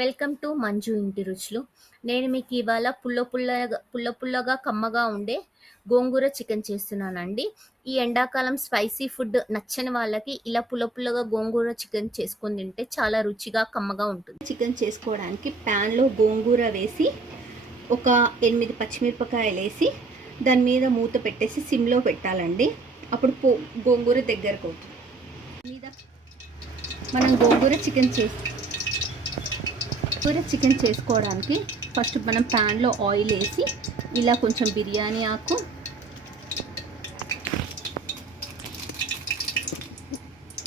Welcome to Manju ఇంటి రుచులు. నేను మీకు ఇవాళ పుల్ల పుల్లగా కమ్మగా ఉండే గోంగూర చికెన్ చేస్తున్నానండి. ఈ ఎండాకాలం స్పైసీ ఫుడ్ నచ్చని వాళ్ళకి ఇలా పుల్లపుల్లగా గోంగూర చికెన్ చేసుకొని తింటే చాలా రుచిగా కమ్మగా ఉంటుంది. చికెన్ చేసుకోవడానికి ప్యాన్లో గోంగూర వేసి ఒక 8 పచ్చిమిరపకాయలు వేసి దాని మీద మూత పెట్టేసి సిమ్లో పెట్టాలండి. అప్పుడు గోంగూర దగ్గరకు అవుతుంది. మీద మనం గోంగూర చికెన్ చేసుకోవడానికి ఫస్ట్ మనం ప్యాన్లో ఆయిల్ వేసి ఇలా కొంచెం బిర్యానీ ఆకు,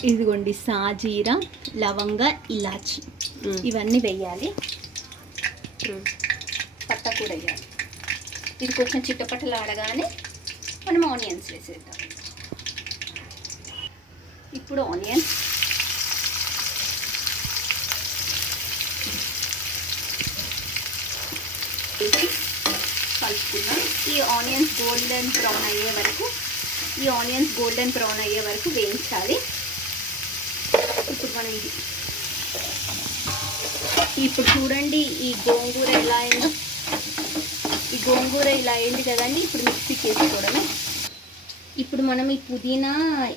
ఇదిగోండి సాజీరా, లవంగ, ఇలాచి ఇవన్నీ వేయాలి. పత్తా కూడా వేయాలి. ఇది కొంచెం చిట్టపట్టలు ఆడగానే మనం ఆనియన్స్ వేసేద్దాం. ఇప్పుడు ఆనియన్స్ వేసి కలుపుకుందాం. ఈ ఆనియన్స్ గోల్డెన్ బ్రౌన్ అయ్యే వరకు వేయించాలి. ఇప్పుడు మనం ఇప్పుడు చూడండి ఈ గోంగూర ఇలా అయింది కదండి. ఇప్పుడు మిక్సీకి వేసుకోవడమే. ఇప్పుడు మనం ఈ పుదీనా,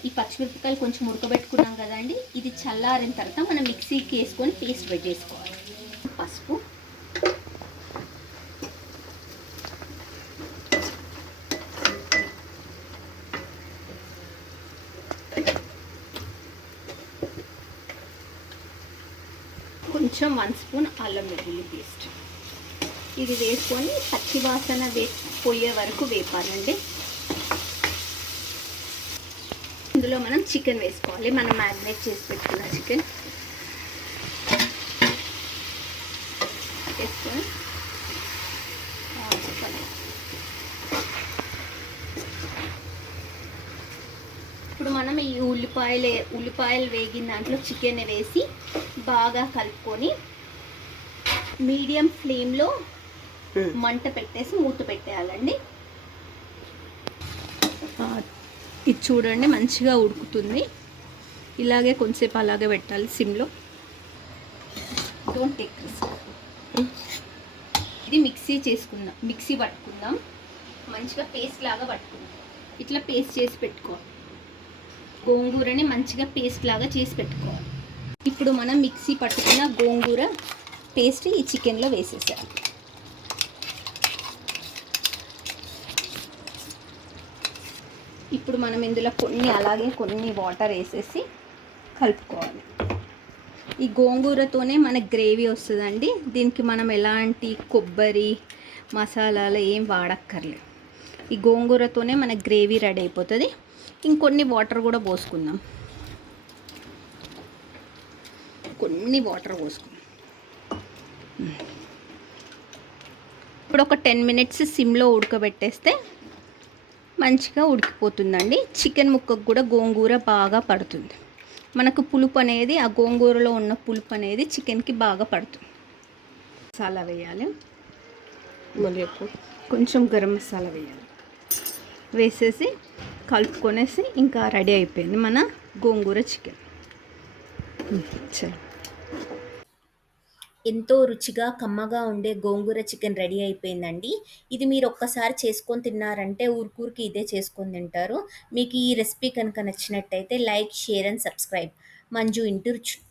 ఈ పచ్చిమిరపకాయలు కొంచెం ఉడకబెట్టుకున్నాం కదండి. ఇది చల్లారిన తర్వాత మనం మిక్సీకి వేసుకొని పేస్ట్ పెట్టేసుకోవాలి. పసుపు, కొంచెం 1 స్పూన్ అల్లం వెల్లుల్లి పేస్ట్ ఇది వేసుకొని పచ్చి వాసన పోయే వరకు వేపాలండి. ఇందులో మనం చికెన్ వేసుకోవాలి. మనం మ్యారినేట్ చేసి పెట్టుకున్న చికెన్ వేసుకొని ఇప్పుడు మనం ఈ ఉల్లిపాయలు వేగిన దాంట్లో చికెన్ వేసి బాగా కలుపుకొని మీడియం ఫ్లేమ్లో మంట పెట్టేసి మూత పెట్టేయాలండి. ఇది చూడండి మంచిగా ఉడుకుతుంది. ఇలాగే కొంచెంసేపు అలాగే పెట్టాలి సిమ్లో. Don't take risk. ఇది మిక్సీ పట్టుకుందాం. మంచిగా పేస్ట్ లాగా పట్టుకుందాం. ఇట్లా పేస్ట్ చేసి పెట్టుకోవాలి. గోంగూరని మంచిగా పేస్ట్ లాగా చేసి పెట్టుకోవాలి. ఇప్పుడు మనం మిక్సీ పట్టుకున్న గోంగూర పేస్ట్ ఈ చికెన్లో వేసేసాలి. ఇప్పుడు మనం ఇందులో కొన్ని వాటర్ వేసేసి కలుపుకోవాలి. ఈ గోంగూరతోనే మనకి గ్రేవీ వస్తుందండి. దీనికి మనం ఎలాంటి కొబ్బరి మసాలాలు ఏం వాడక్కర్లేదు. ఈ గోంగూరతోనే మనకి గ్రేవీ రెడీ అయిపోతుంది. ఇంకొన్ని వాటర్ కూడా పోసుకుందాం. ఇప్పుడు ఒక 10 మినిట్స్ సిమ్లో ఉడకబెట్టేస్తే మంచిగా ఉడికిపోతుందండి. చికెన్ ముక్కకు కూడా గోంగూర బాగా పడుతుంది. మనకు పులుపు అనేది, ఆ గోంగూరలో ఉన్న పులుపు అనేది చికెన్కి బాగా పడుతుంది. మసాలా వేయాలి. మళ్ళీ కొంచెం గరం మసాలా వేసేసి కలుపుకొనేసి ఇంకా రెడీ అయిపోయింది మన గోంగూర చికెన్. ఎంతో రుచిగా కమ్మగా ఉండే గోంగూర చికెన్ రెడీ అయిపోయిందండి. ఇది మీరు ఒక్కసారి చేసుకొని తిన్నారంటే ఊరికి ఇదే చేసుకొని తింటారు. మీకు ఈ రెసిపీ కనుక నచ్చినట్టయితే like, share and subscribe Manju ఇంటి రుచులు.